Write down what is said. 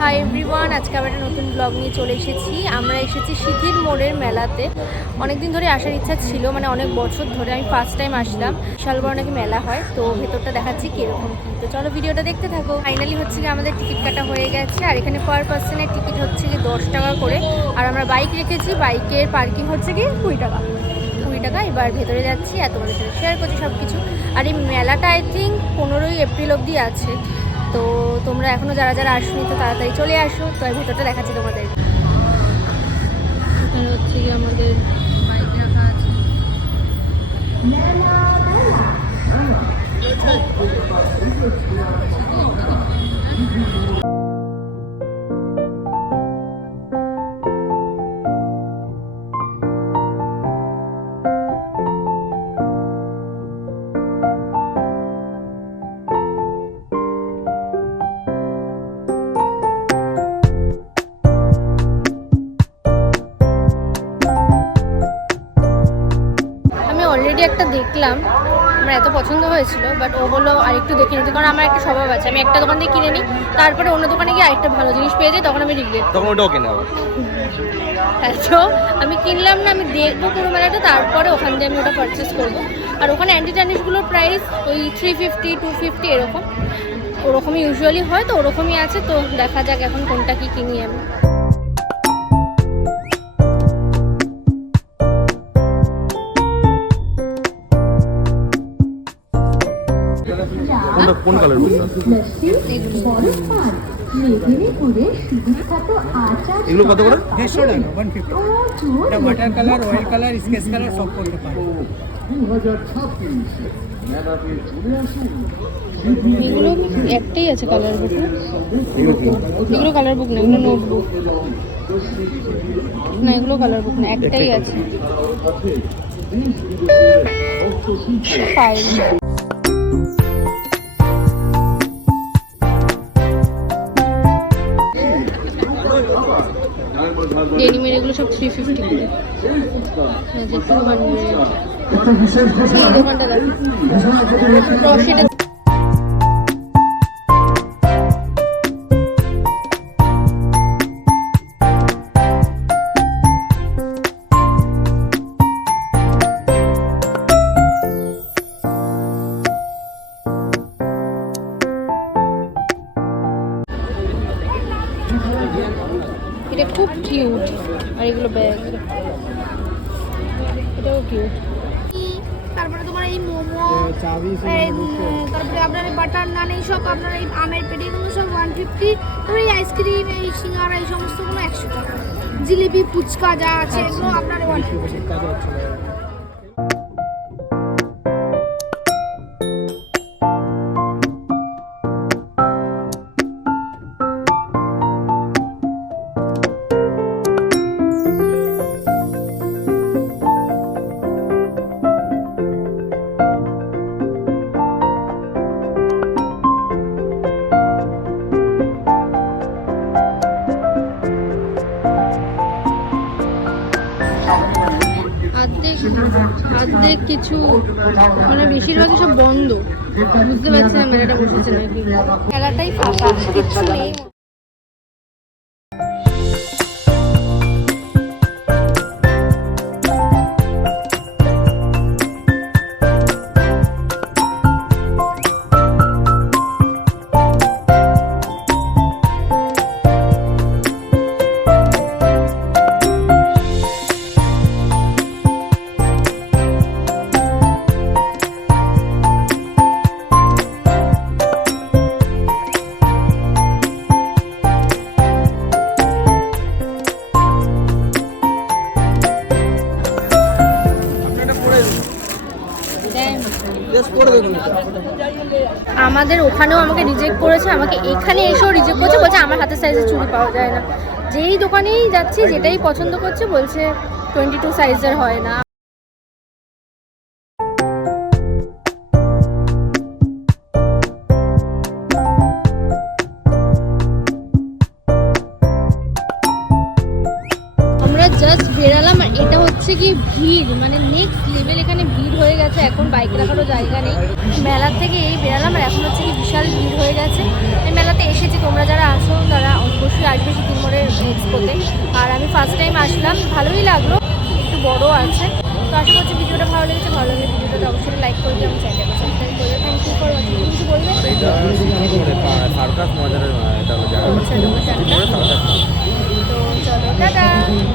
Hi everyone, আজকে আবার একটা নতুন ব্লগ নিয়ে চলে এসেছি। আমরা এসেছি সিথির মোড়ের মেলাতে। অনেকদিন ধরে আসার ইচ্ছা ছিল, মানে অনেক বছর ধরে। আমি ফার্স্ট টাইম আসলাম। বিশাল বড় নাকি মেলা হয়, তো ভেতরটা দেখাচ্ছি কীরকম কী। তো চলো ভিডিওটা দেখতে থাকো। ফাইনালি হচ্ছে কি আমাদের টিকিট কাটা হয়ে গেছে, আর এখানে পার পার্সনের টিকিট হচ্ছে কি 10 টাকা করে। আর আমরা বাইক রেখেছি, বাইকের পার্কিং হচ্ছে কি 20 টাকা। এবার ভেতরে যাচ্ছি আর তোমাদের সাথে শেয়ার করছি সব কিছু। আর এই মেলাটা আই থিঙ্ক 15ই এপ্রিল অবধি আছে। তো তোমরা এখনও যারা যারা আসনি তো তাড়াতাড়ি চলে আসো। তো এই ভেতরটা দেখাচ্ছি তোমাদের। এখানে হচ্ছে কি আমাদের বাইক রাখা আছে। অলরেডি একটা দেখলাম, আমার এত পছন্দ হয়েছিল, বাট ও বললো আরেকটু দেখে নিতে, কারণ আমার একটা স্বভাব আছে, আমি একটা দোকান দিয়ে কিনে নিই, তারপরে অন্য দোকানে গিয়ে আরেকটা ভালো জিনিস পেয়ে যাই, তখন আমি রিগ্রেট, তখন ওটাও কিনে নেবো। হ্যাঁ, তো আমি কিনলাম না, আমি দেখবো পুরো মেলাটা, তারপরে ওখান দিয়ে আমি ওটা পারচেস করবো। আর ওখানে অ্যান্টি ট্যানিশগুলোর প্রাইস ওই 350 250 এরকম, ওরকমই ইউজুয়ালি হয়, তো ওরকমই আছে। তো দেখা যাক এখন কোনটা কি কিনি আমি। কোন কালার এগুলো কত করে? 150 টাকা 150। এটা butter colour, oil colour, sketch colour সব করতে পারে। এগুলো একটাই আছে কালার বুক, এগুলো কালার বুক না, এগুলো নোটবুক না, এগুলো কালার বুক না, একটাই আছে ফাইল। ডেনিমের এগুলো সব 350 করে, 200। দোকানটা দেখো, এটা খুব কিউট। আর এগুলো ব্যাগ, এটাও কিউট। তারপরে তোমার এই মোমো, তারপরে আপনার এই বাটার নান, এইসব আপনার এই আমের পেটি, এগুলো সব 150। তারপরে এই আইসক্রিম, এই সিঙ্গারা, এই সমস্তগুলো 100 টাকা। জিলিপি, ফুচকা যা আছে এগুলো আপনার 150। আর্ধেক কিছু, মানে বেশিরভাগই সব বন্ধ, বুঝতে পারছি না মেলাটা বসেছে নাকি। মেলাটাই ফাঁকা, কিচ্ছু নেই। আমাদের ওখানেও আমাকে রিজেক্ট করেছে, আমাকে এখানে এসেও রিজেক্ট করছে, বলছে আমার হাতের সাইজে চুড়ি পাওয়া যায় না। যেই দোকানেই যাচ্ছি, যেটাই পছন্দ করছে, বলছে 22 সাইজের হয় না। আমরা জাস্ট বেরালাম, আর এটা হচ্ছে কি ভিড়, মানে নেক্সট লেভেল। এখানে ভিড় হয়ে গেছে, এখন বাইক রাখারও জায়গা নেই। মেলার থেকে এই বেরালাম, আর এখন হচ্ছে কি বিশাল ভিড় হয়ে গেছে। এই মেলাতে এসেছি, তোমরা যারা আছো তারা অবশ্যই ফার্স্ট টাইম আসলাম, ভালোই লাগলো, একটু বড় আছে। তো আশা করছি ভিডিওটা ভালো লেগেছে। ভালো লাগলে ভিডিওটাতে অবশ্যই লাইক করবে এবং চ্যানেলটাকে সাবস্ক্রাইব করবে। Thank you for watching. তুমি কিছু বলবে? আর এটা সিকিমে সার্কাস মজারের এটা হলো জায়গা। আচ্ছা, লোকেশনটা। সার্কাস। তো চলো, টাটা।